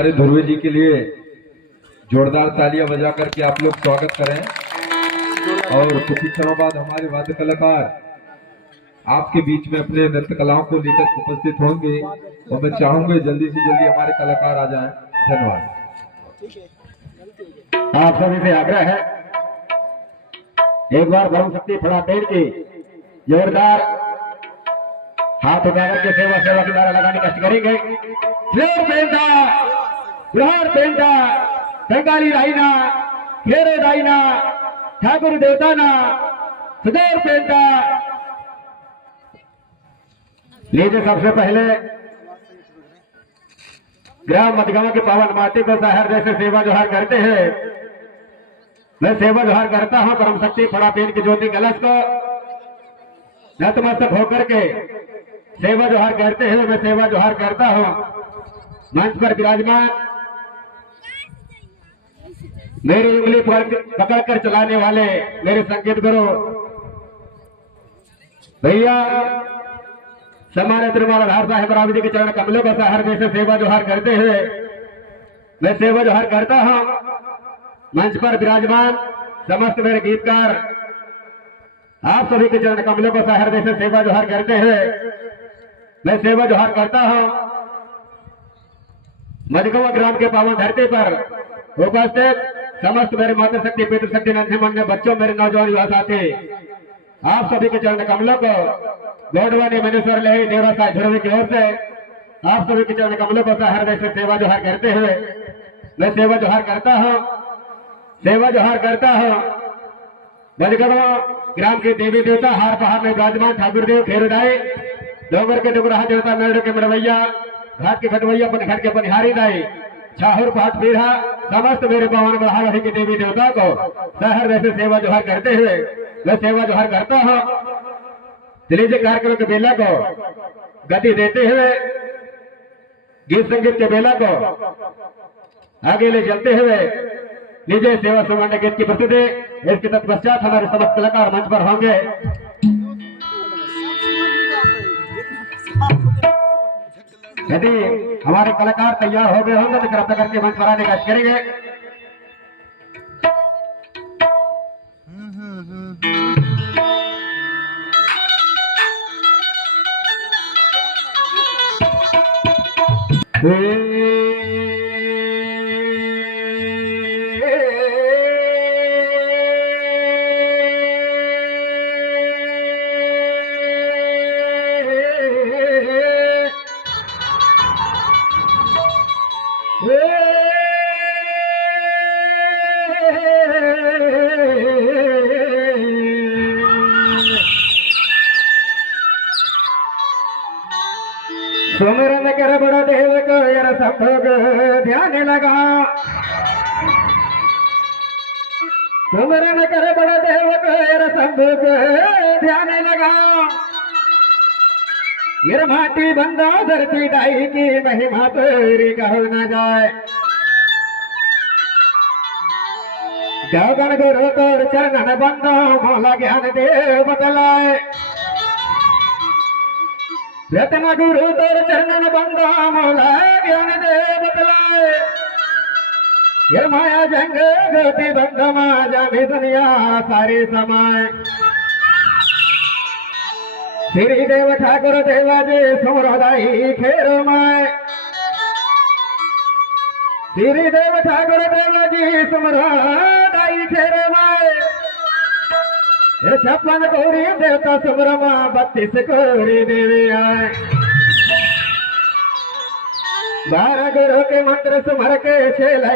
हमारे ध्रुव जी के लिए जोरदार तालियां बजा करके आप लोग स्वागत करें। और कुछ ही क्षणों बाद हमारे वाद्य कलाकार आपके बीच में अपने नृत्य कलाओं को लेकर उपस्थित होंगे और मैं चाहूंगा जल्दी से जल्दी हमारे कलाकार आ जाएं। धन्यवाद। आप सभी से आग्रह है, एक बार ब्रह्म शक्ति फड़ा पेड़ की जोरदार हाथ उठाकर के सेवा सेवा की नारा लगाने का कष्ट करेंगे। बंगाली राइना खेरे राइना ठाकुर देवताना सुदेर पेंटा। लीजिए सबसे पहले ग्राम मधगांव के पावन माटी को शहर जैसे सेवा जोहार करते हैं। मैं सेवा जोहार करता हूं परम शक्ति फड़ा पेड़ की ज्योति कलश को नतमस्तक होकर के सेवा जोहार करते हुए मैं सेवा जोहार करता हूं। मंच पर विराजमान मेरी उंगली पर पकड़कर चलाने वाले मेरे संगीत गुरु भैया सम्मानित आधार साहेब रावजी के चरण कमलों का सहार जैसे सेवा जोहार करते हुए मैं सेवा जोहार करता हूं। मंच पर विराजमान समस्त मेरे गीतकार आप सभी के चरण कमलों को सहार जैसे सेवा जोहार करते हुए मैं सेवा जोहार करता हूं। मधगांव ग्राम के पावन धरती पर उपस्थित समस्त मेरे माता शक्ति पितृ शक्ति नन्हे मुन्ने बच्चों मेरे नौजवान युवा साथी आप सभी के चरण कमलों को गौडवानी मनेश्वर लहरी देवरा साहब ध्रुव की ओर से आप सभी के चरण कमलों को हृदय से सेवा जोहार करते हुए मैं सेवा जोहार करता हूं। सेवा जोहार करता हूं। मधगांव ग्राम के देवी देवता हार पहाड़ में विराजमान ठाकुर देव खेरुदाई डोंगर के डुगराहा देवता मेड़ के मरवैया घाट के खटवैया घाट के पनिहारी दाई छाहुर पाठ पीढ़ा समस्त मेरे पवन बढ़ावही के देवी देवता को शहर जैसे सेवा जोहार करते हुए मैं सेवा जोहार करता हूं। लीजिए कार्यक्रम के बेला को गति देते हुए गीत संगीत के बेला को आगे ले चलते हुए लीजिए सेवा सुमन गीत की प्रस्तुति। इसके तत्पश्चात हमारे समस्त कलाकार मंच पर होंगे। यदि हमारे कलाकार तैयार हो गए होंगे तो कृपया करके मंच पर आने का करेंगे। सुमरन कर बड़ा देव को यार सब ध्यान लगा। सुमरन कर बड़ा देव को यार सब ध्यान लगा। यार माटी बंदा धरती दाई की महिमा तेरी कहो न जाए। जगन गुरु तोर चरणन बंदा मोला ज्ञान देव बतलाए। रत्न गुरु तोर चरणन बंदा मोला ज्ञान देव बतलाए। ये माया जंग ज्योति बंध जाने दुनिया सारी समाए। श्री देव ठाकुर देवाजी सुमरदाई खेर माए। श्री देव ठाकुर देवाजी सुमरदाई खेर माए। 56 कोरी देवता सुब्रमा 32 कोरी देवी आए। 12 गुरु के मंत्र सुमर के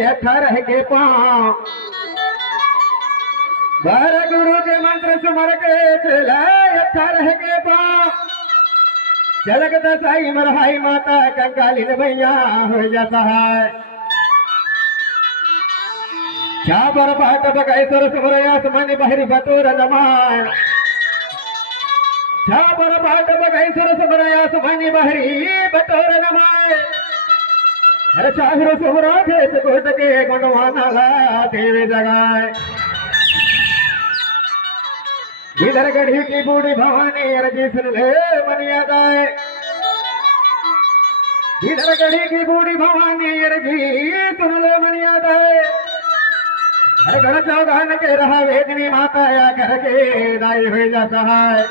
18 के पांव। 12 गुरु के मंत्र सुमर के 18 के पांव। जलक दसाई मरहाई माता कंकाली मैया हो जा सहाय। चाबर पाट बगैसर सुमरयास मनि बहरी बतूर नमाय। चाबर पाट बगैसर सुमरयास मनि बहरी बतूर नमाय। हर चाहर सुमरा खेत कोट के गुणवाना ला देवे जगाए। बिदर गढ़ी की बूढ़ी भवानी अर्जी सुन ले मनिया गाए। इधर गढ़ी की बूढ़ी भवानी जी सुन लो मनियाद है। अरे गढ़ चौगान के रहा वेदनी माता या घर के दाई हुई जा सहाय।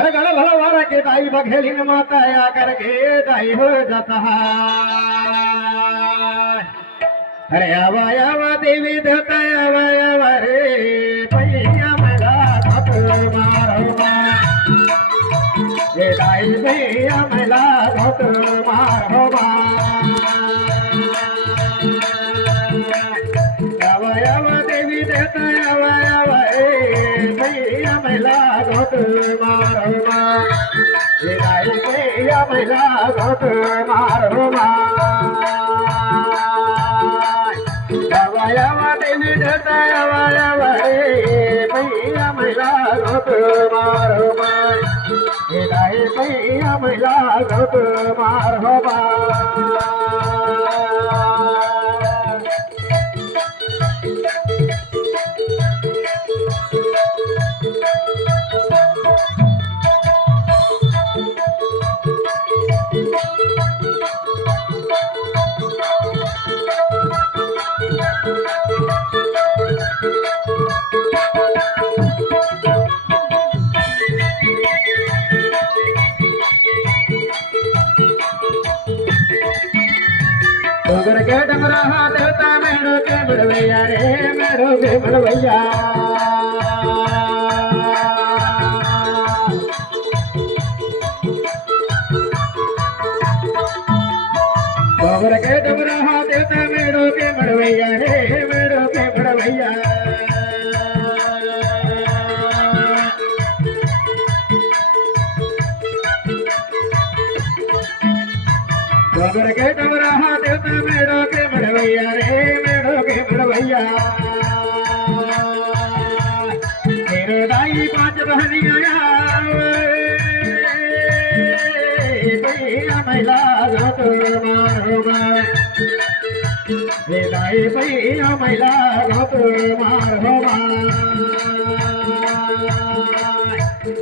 अरे गढ़ भलवारा के दाई बघेली माता या करके दाई हो जा सहाय। अरे आवा आवा देवी देवता आवा आवा रे पैया मला घट मारो ये दाई पैया मला घट मारो आवा आवा देवी देवता आवा आवा रे पैया मला घट मारो ये दाई पैया मला घट मारो आवा देवी देवता आवा आवा रे पैया मला घट मारो ये दाई पैया मला घट मारो डोगर के डमरा देवता मेड़ो के बड़वैया रे मेड़ो के बड़वैया डोगर के डमरा देवता मेड़ो के बड़वैया रे मेड़ो के बड़वैया डोगर के डमरा देवता मेड़ो के बड़वैया रे मेड़ो के बड़वैया तेरे दाई पांच बहनिया भैया महिला घट मारो रे दाई भैया महिला घट मारो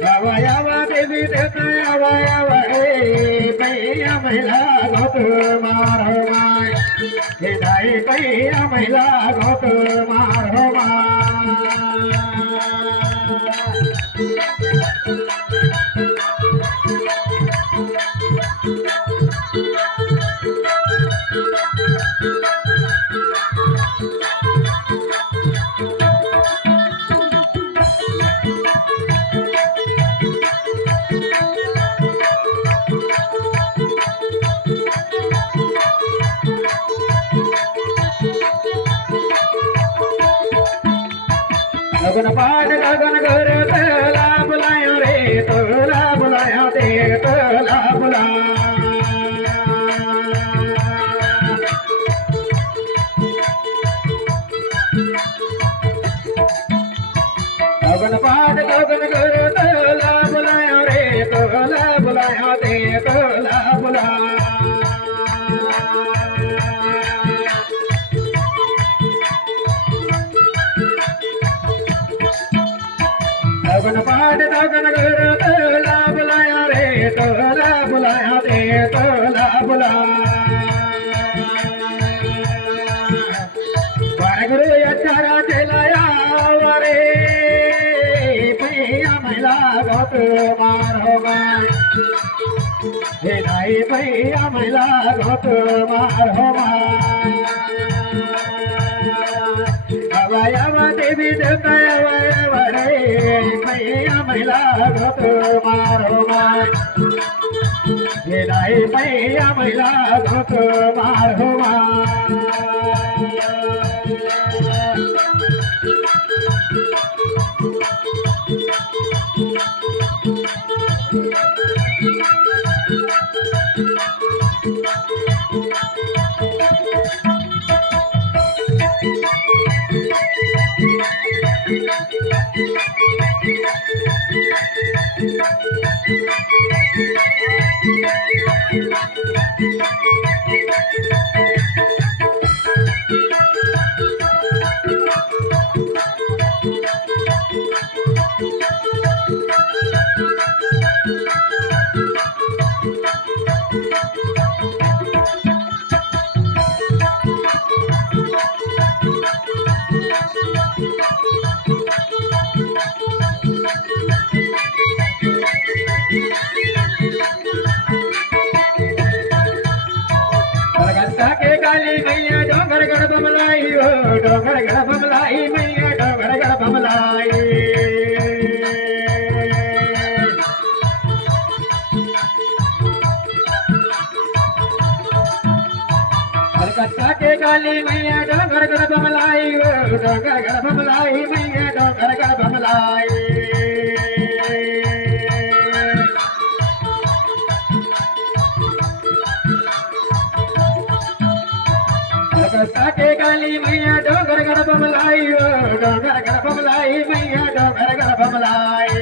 आवा आवा देवी देवता आवा आवा रे पैया महिला घट मारो ये दाई पैया महिला घट मारो लगन पाठ लगन घर तला बुलायो रे तला बुलायो दे तला बुला लगन पाठ लगन घर तला बुलायो रे तला बुलायो दे तला बुला लगन पाठ लगन घर तला बुलाया रे तला बुलाया दे तला बुला गुरु अचारा चलाया रे पैया महिला घट मारो हे दाई पैया महिला घट मारो आवा आवा देवी देवता आवा आवा रे पैया महिला घट मारो ये दाई पैया महिला घट मारो कलकत्ता के काली मैया डोंगर गढ़ बमलाई हो, डोंगर गढ़ बमलाई मैया डोंगर गढ़ बमलाई। कलकत्ता के काली मैया डोंगर गढ़ बमलाई हो, डोंगर गढ़ बमलाई मैया डोंगर गढ़ बमलाई। कलकत्ता के काली मैया डोंगर गढ़ बमलाई हो, डोंगर गढ़ बमलाई मैया डोंगर गढ़ बमलाई।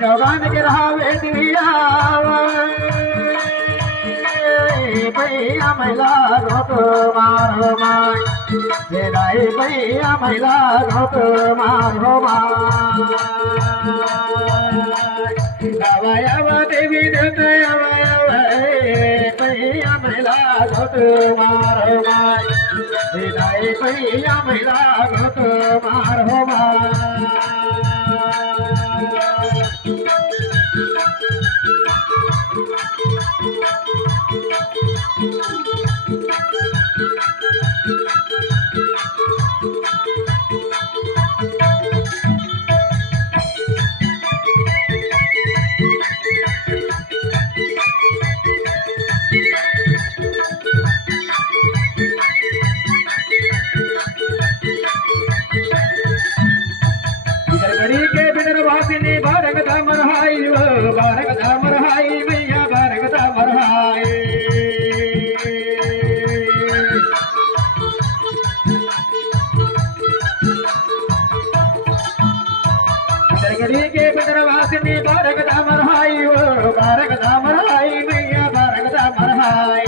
जवान के रहावे दिया भैया महिला घोट मारो माय, बेदाई भैया महिला घोट मारो माय। अवयव देवी देते अवयव भैया महिला घोट मारो माय, बेदाई भैया महिला घोट मारो माय। गढ़ी के बिदर वासिनी बारंग दामर हाई वो, बारंग दामर हाई मैया बारंग दामर हाई। गढ़ी के बिदर वासिनी बारंग दामर हाई वो, बारंग दामर हाई मैया बारंग दामर हाई।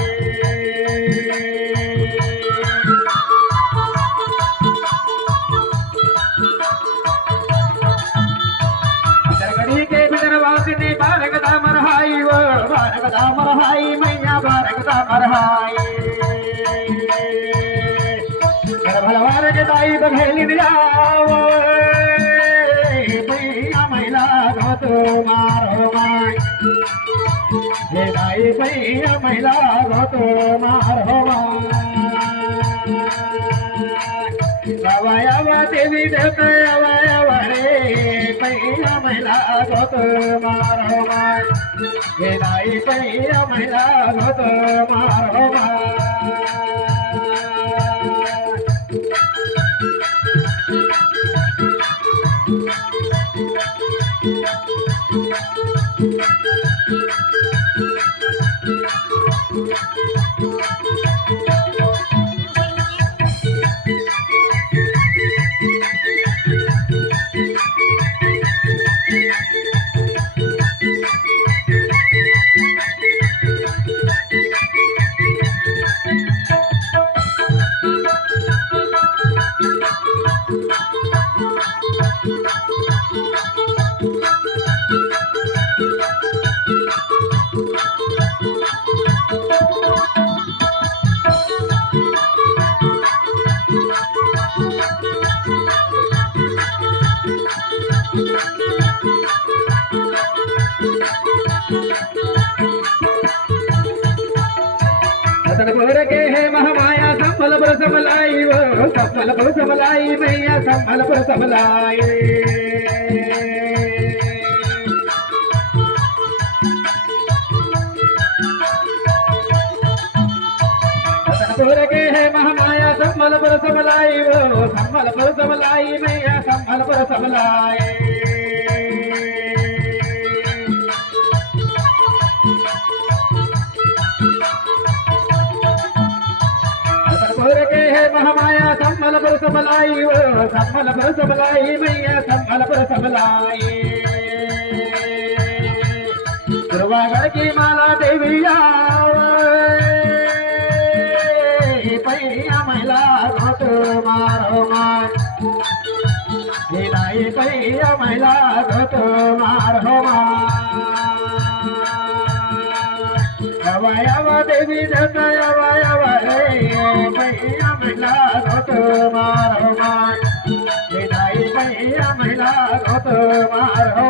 बारक दामर हाई वो, बारक दामर हाई मैया बारक दामर हाई। भलवार के दाई बघेलिन जाओ भैया महिला घोट मारो माय, हे दाई भैया महिला घोट मारो माय। अवयव देवी देते अवयव रे भैया महिला घोट मारो माय, हे दाई भैया महिला घोट मारो माय। संबलपुर के है महामाया संबलपुर संबलाई वो, संबलपुर संबलाई मैया संबलपुर संबलाई। संबलपुर के है महामाया संबलपुर संबलाई वो, संबलपुर संबलाई मैया संबलपुर संबलाई। के है महामाया संबलपुर संबलाई वो, संबलपुर संबलाई मैया संबलपुर संबलाई। दुर्वागढ़ की माला देवी भैया महिला घोट मारो माय, हे दाई भैया महिला घोट मारो माय। अवयव देवी देते अवयव रे भैया महिला घोट मारो माय, हे दाई भैया महिला गोत मारो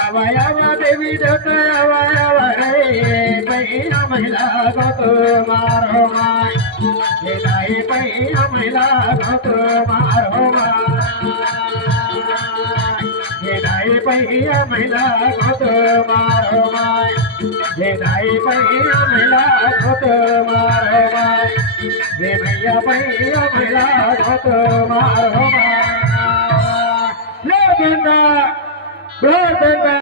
आवायावा देवी दत्त आवायावा रे पहिया महिला गोत मारो हे नाही पहिया महिला गोत मारो हे नाही पहिया महिला गोत मारो हे नाही पहिया महिला गोत मारो हे भैया पहिया महिला गोत मारो गोविंदा गोविंदा